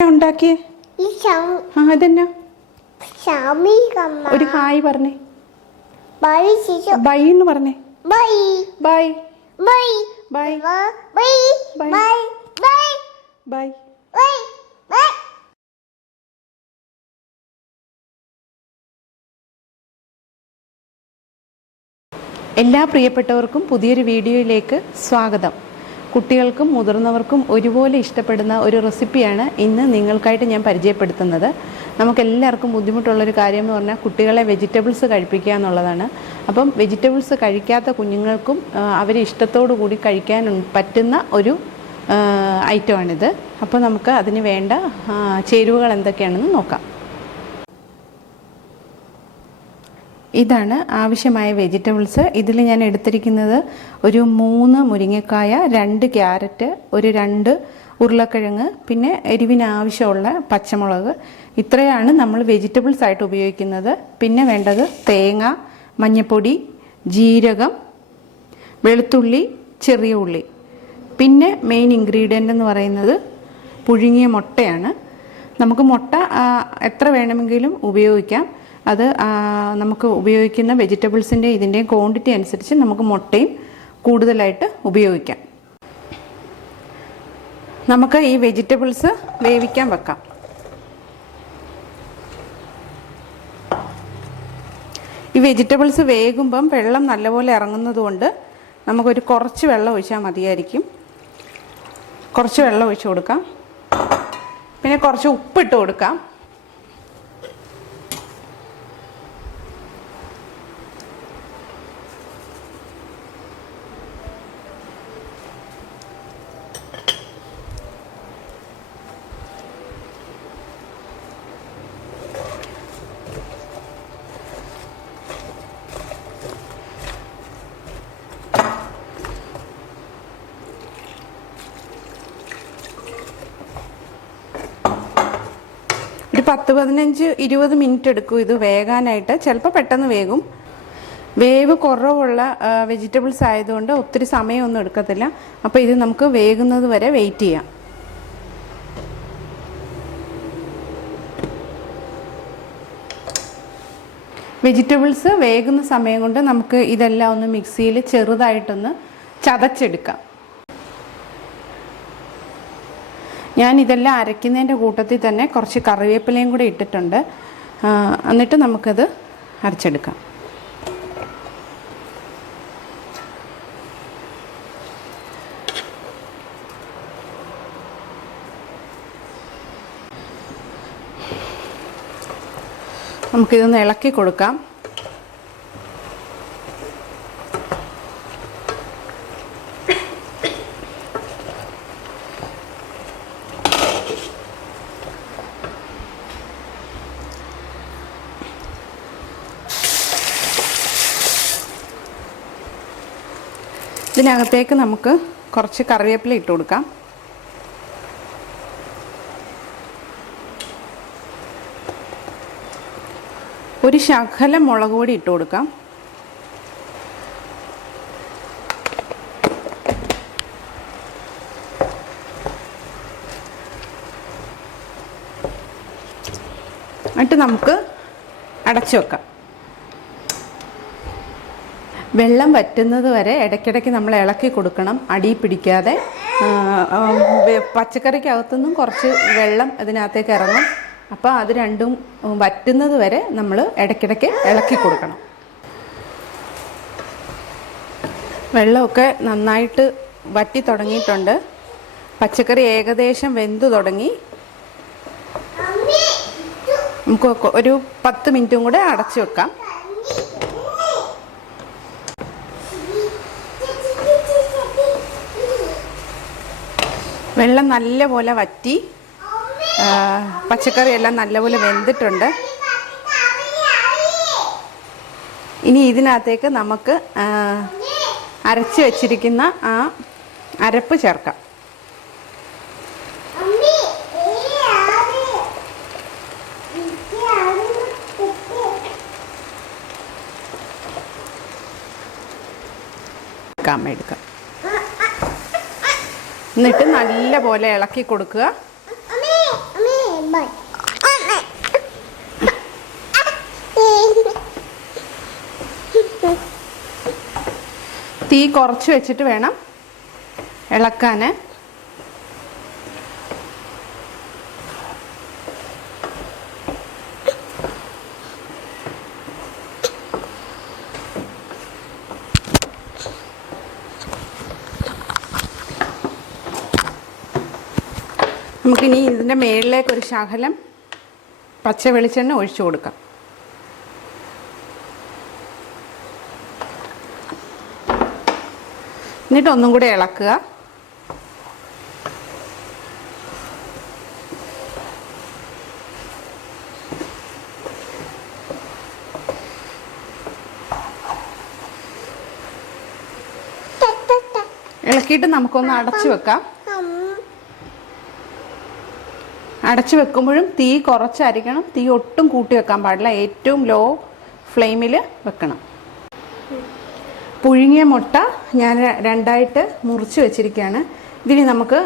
ഉണ്ടാക്കിയേ ഈ ഷം- ആ ഇതെന്നാ ഒരു ഹായ് പറഞ്ഞേ ബൈ എന്ന് പറഞ്ഞേ bye bye bye bye bye bye. Bye bye bye bye bye എല്ലാ പ്രിയപ്പെട്ടവർക്കും പുതിയൊരു വീഡിയോയിലേക്ക് സ്വാഗതം കുട്ടികൾക്കും മുതിർന്നവർക്കും ഒരുപോലെ ഇഷ്ടപ്പെടുന്ന ഒരു റെസിപ്പിയാണ് ഇന്ന് നിങ്ങൾക്കായിട്ട് ഞാൻ പരിചയപ്പെടുത്തുന്നത്. നമുക്കെല്ലാവർക്കും ബുദ്ധിമുട്ടുള്ളൊരു കാര്യം എന്ന് പറഞ്ഞാൽ കുട്ടികളെ വെജിറ്റബിൾസ് കഴിപ്പിക്കുക എന്നുള്ളതാണ്. അപ്പം വെജിറ്റബിൾസ് കഴിക്കാത്ത കുഞ്ഞുങ്ങൾക്കും അവരെ ഇഷ്ടത്തോടു കൂടി കഴിക്കാൻ പറ്റുന്ന ഒരു ഐറ്റമാണിത്. അപ്പോൾ നമുക്ക് അതിന് വേണ്ട ചേരുവകൾ എന്തൊക്കെയാണെന്ന് നോക്കാം. ഇതാണ് ആവശ്യമായ വെജിറ്റബിൾസ്. ഇതിൽ ഞാൻ എടുത്തിരിക്കുന്നത് ഒരു മൂന്ന് മുരിങ്ങക്കായ രണ്ട് ക്യാരറ്റ് ഒരു രണ്ട് ഉരുളക്കിഴങ്ങ് പിന്നെ എരിവിനാവശ്യമുള്ള പച്ചമുളക്. ഇത്രയാണ് നമ്മൾ വെജിറ്റബിൾസ് ആയിട്ട് ഉപയോഗിക്കുന്നത്. പിന്നെ വേണ്ടത് തേങ്ങ മഞ്ഞൾപ്പൊടി ജീരകം വെളുത്തുള്ളി ചെറിയ ഉള്ളി. പിന്നെ മെയിൻ ഇൻഗ്രീഡിയന്റ് എന്ന് പറയുന്നത് പുഴുങ്ങിയ മുട്ടയാണ്. നമുക്ക് മുട്ട എത്ര വേണമെങ്കിലും ഉപയോഗിക്കാം. അത് നമുക്ക് ഉപയോഗിക്കുന്ന വെജിറ്റബിൾസിന്റെ ഇതിന്റെയും ക്വാണ്ടിറ്റി അനുസരിച്ച് നമുക്ക് മുട്ടയും കൂടുതലായിട്ട് ഉപയോഗിക്കാം. നമുക്ക് ഈ വെജിറ്റബിൾസ് വേവിക്കാൻ വെക്കാം. ഈ വെജിറ്റബിൾസ് വേകുമ്പം വെള്ളം നല്ലപോലെ ഇറങ്ങുന്നതുകൊണ്ട് നമുക്കൊരു കുറച്ച് വെള്ളം ഒഴിച്ചാൽ മതിയായിരിക്കും. കുറച്ച് വെള്ളം ഒഴിച്ച് കൊടുക്കാം. പിന്നെ കുറച്ച് ഉപ്പിട്ട് കൊടുക്കാം. പത്ത് പതിനഞ്ച് ഇരുപത് മിനിറ്റ് എടുക്കും ഇത് വേകാനായിട്ട്. ചിലപ്പോൾ പെട്ടെന്ന് വേകും. വേവ് കുറവുള്ള വെജിറ്റബിൾസ് ആയതുകൊണ്ട് ഒത്തിരി സമയമൊന്നും എടുക്കത്തില്ല. അപ്പോൾ ഇത് നമുക്ക് വേകുന്നത് വരെ വെയിറ്റ് ചെയ്യാം. വെജിറ്റബിൾസ് വേകുന്ന സമയം കൊണ്ട് നമുക്ക് ഇതെല്ലാം ഒന്ന് മിക്സിയിൽ ചെറുതായിട്ടൊന്ന് ചതച്ചെടുക്കാം. ഞാൻ ഇതെല്ലാം അരയ്ക്കുന്നതിന്റെ കൂട്ടത്തിൽ തന്നെ കുറച്ച് കറിവേപ്പിലയും കൂടി ഇട്ടിട്ടുണ്ട്. എന്നിട്ട് നമുക്കത് അരച്ചെടുക്കാം. നമുക്കിതൊന്ന് ഇളക്കി കൊടുക്കാം. ഇതിനകത്തേക്ക് നമുക്ക് കുറച്ച് കറിവേപ്പില ഇട്ട് കൊടുക്കാം. ഒരു ശകലം മുളക് പൊടി ഇട്ട് കൊടുക്കാം. എന്നിട്ട് നമുക്ക് അടച്ചു വെക്കാം. വെള്ളം വറ്റുന്നത് വരെ ഇടയ്ക്കിടയ്ക്ക് നമ്മൾ ഇളക്കി കൊടുക്കണം. അടി പിടിക്കാതെ. പച്ചക്കറിക്കകത്തുനിന്നും കുറച്ച് വെള്ളം ഇതിനകത്തേക്ക് ഇറങ്ങും. അപ്പോൾ അത് രണ്ടും വറ്റുന്നത് വരെ നമ്മൾ ഇടയ്ക്കിടയ്ക്ക് ഇളക്കി കൊടുക്കണം. വെള്ളമൊക്കെ നന്നായിട്ട് വറ്റി തുടങ്ങിയിട്ടുണ്ട്. പച്ചക്കറി ഏകദേശം വെന്തു തുടങ്ങി. നമുക്ക് ഒരു പത്ത് മിനിറ്റും കൂടെ അടച്ചു വെക്കാം. വെള്ളം നല്ലപോലെ വറ്റി പച്ചക്കറി എല്ലാം നല്ലപോലെ വെന്തിട്ടുണ്ട്. ഇനി ഇതിനകത്തേക്ക് നമുക്ക് അരച്ച് വെച്ചിരിക്കുന്ന ആ അരപ്പ് ചേർക്കാം. എടുക്കാം. എന്നിട്ട് നല്ല പോലെ ഇളക്കി കൊടുക്കുക. തീ കുറച്ച് വെച്ചിട്ട് വേണം ഇളക്കാൻ നമുക്കിനി ഇതിന്റെ മേളിലേക്ക് ഒരു ശകലം പച്ച വെളിച്ചെണ്ണ ഒഴിച്ചു കൊടുക്കാം. എന്നിട്ട് ഒന്നും കൂടെ ഇളക്കുക. ഇളക്കിയിട്ട് നമുക്കൊന്ന് അടച്ചു വെക്കാം. അടച്ചു വെക്കുമ്പോഴും തീ കുറച്ചായിരിക്കണം തീ ഒട്ടും കൂട്ടി വെക്കാൻ പാടില്ല. ഏറ്റവും ലോ ഫ്ലെയിമിൽ വെക്കണം. പുഴുങ്ങിയ മുട്ട ഞാൻ രണ്ടായിട്ട് മുറിച്ച് വെച്ചിരിക്കുകയാണ്. ഇതിന് നമുക്ക്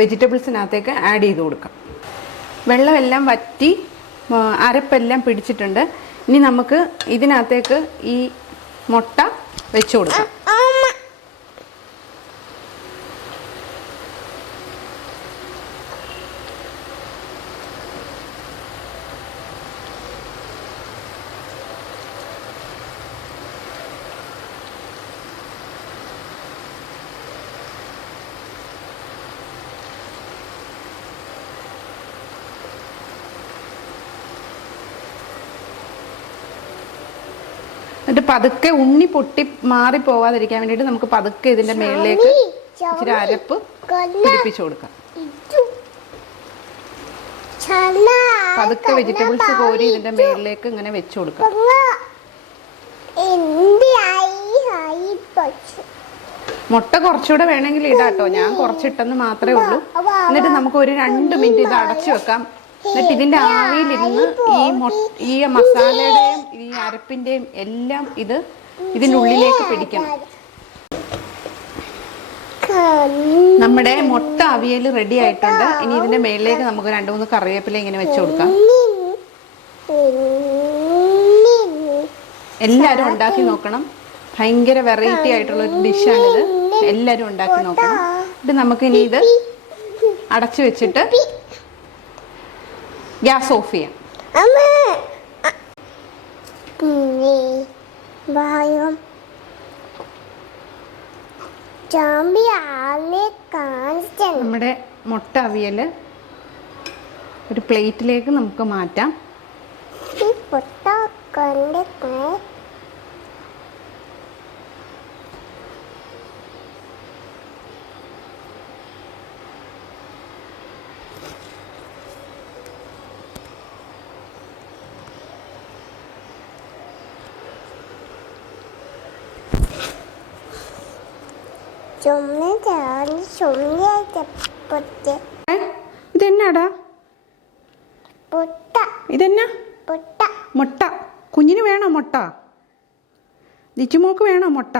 വെജിറ്റബിൾസിനകത്തേക്ക് ആഡ് ചെയ്ത് കൊടുക്കാം. വെള്ളമെല്ലാം വറ്റി അരപ്പെല്ലാം പിടിച്ചിട്ടുണ്ട്. ഇനി നമുക്ക് ഇതിനകത്തേക്ക് ഈ മുട്ട വെച്ച് കൊടുക്കാം എന്നിട്ട് പതുക്കെ ഉണ്ണി പൊട്ടി മാറി പോവാതിരിക്കാൻ വേണ്ടിയിട്ട് നമുക്ക് പതുക്കെ ഇതിന്റെ മേളിലേക്ക് ഇച്ചിരി അരപ്പ് പിടിപ്പിച്ചു കൊടുക്കാം. പതുക്കെ വെജിറ്റബിൾസ് കോരി ഇതിന്റെ മേളിലേക്ക് ഇങ്ങനെ വെച്ചു കൊടുക്കാം. മുട്ട കുറച്ചുകൂടെ വേണമെങ്കിൽ ഇടാട്ടോ. ഞാൻ കുറച്ചിട്ടെന്ന് മാത്രമേ ഉള്ളൂ. എന്നിട്ട് നമുക്ക് ഒരു രണ്ട് മിനിറ്റ് ഇത് അടച്ചു വെക്കാം. എന്നിട്ട് ഇതിന്റെ ആവിയിലിരുന്ന് ഈ മൊ ഈ മസാലയുടെയും അരപ്പിന്റെയും എല്ലാം ഇത് ഇതിന്റെ ഉള്ളിലേക്ക് പിടിക്കണം. നമ്മുടെ മുട്ട അവിയൽ റെഡി ആയിട്ടുണ്ട്. ഇനി ഇതിന്റെ മേളിലേക്ക് നമുക്ക് രണ്ട് മൂന്ന് കറിവേപ്പില ഇങ്ങനെ വെച്ച് കൊടുക്കാം. എല്ലാവരും ഉണ്ടാക്കി നോക്കണം. ഭയങ്കര വെറൈറ്റി ആയിട്ടുള്ള ഒരു ഡിഷാണിത് എല്ലാവരും ഉണ്ടാക്കി നോക്കണം. ഇത് നമുക്ക് ഇനി ഇത് അടച്ചു വെച്ചിട്ട് ഗ്യാസ് ഓഫ് ചെയ്യാം. പിന്നെ ഭയം ചാമ്പി ആളെ കാണിച്ചു നമ്മുടെ മുട്ട അവിയൽ ഒരു പ്ലേറ്റിലേക്ക് നമുക്ക് മാറ്റാം. ചുമയായിട്ട് പൊട്ട് ഏ, ഇതെന്നാടാ? ഇതെന്നാ? മുട്ട. കുഞ്ഞിന് വേണോ മുട്ട? ദിച്ചുമോക്ക് വേണോ മുട്ട?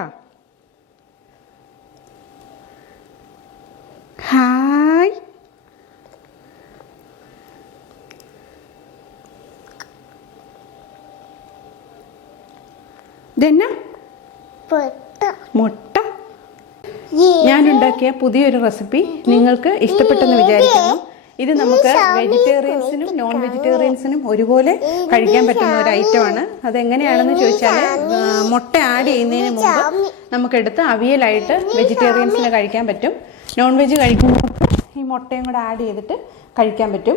ഹായ്. ഇതെന്നാ? മുട്ട. ഞാൻ ഉണ്ടാക്കിയ പുതിയൊരു റെസിപ്പി നിങ്ങൾക്ക് ഇഷ്ടപ്പെട്ടെന്ന് വിചാരിക്കുന്നു. ഇത് നമുക്ക് വെജിറ്റേറിയൻസിനും നോൺ വെജിറ്റേറിയൻസിനും ഒരുപോലെ കഴിക്കാൻ പറ്റുന്ന ഒരു ഐറ്റം ഐറ്റമാണ് അതെങ്ങനെയാണെന്ന് ചോദിച്ചാൽ മുട്ട ആഡ് ചെയ്യുന്നതിന് മുമ്പ് നമുക്കെടുത്ത് അവിയലായിട്ട് വെജിറ്റേറിയൻസിന് കഴിക്കാൻ പറ്റും. നോൺ വെജ് കഴിക്കുമ്പോൾ ഈ മുട്ടയും കൂടെ ആഡ് ചെയ്തിട്ട് കഴിക്കാൻ പറ്റും.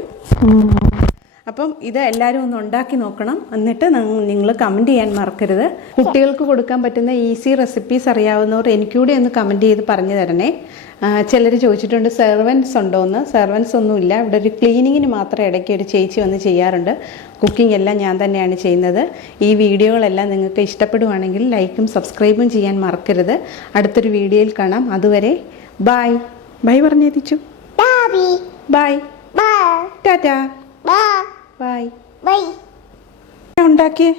അപ്പം ഇത് എല്ലാവരും ഒന്ന് ഉണ്ടാക്കി നോക്കണം. എന്നിട്ട് നിങ്ങൾ കമന്റ് ചെയ്യാൻ മറക്കരുത്. കുട്ടികൾക്ക് കൊടുക്കാൻ പറ്റുന്ന ഈസി റെസിപ്പീസ് അറിയാവുന്നവർ എനിക്കൂടെ ഒന്ന് കമന്റ് ചെയ്ത് പറഞ്ഞു തരണേ. ചിലർ ചോദിച്ചിട്ടുണ്ട് സെർവൻസ് ഉണ്ടോ എന്ന് സെർവൻസ് ഒന്നുമില്ല ഇവിടെ ഒരു ക്ലീനിങ്ങിന് മാത്രം ഇടയ്ക്ക് ഒരു ചേച്ചി വന്ന് ചെയ്യാറുണ്ട്. കുക്കിംഗ് എല്ലാം ഞാൻ തന്നെയാണ് ചെയ്യുന്നത്. ഈ വീഡിയോകളെല്ലാം നിങ്ങൾക്ക് ഇഷ്ടപ്പെടുവാണെങ്കിൽ ലൈക്കും സബ്സ്ക്രൈബും ചെയ്യാൻ മറക്കരുത്. അടുത്തൊരു വീഡിയോയിൽ കാണാം. അതുവരെ ബായ് ബൈ പറഞ്ഞേതിച്ചു. ഡാബി ബായ് ബാ ടാറ്റാ ബാ ബൈ ഉണ്ടാക്കിയേ?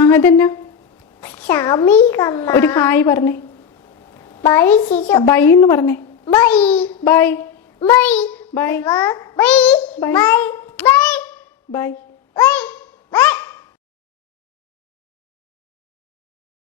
ആ അതെന്നാ? ഒരു ഹായ് പറഞ്ഞേ. ബൈ എന്ന് പറഞ്ഞേ. Bye bye bye bye bye. Bye bye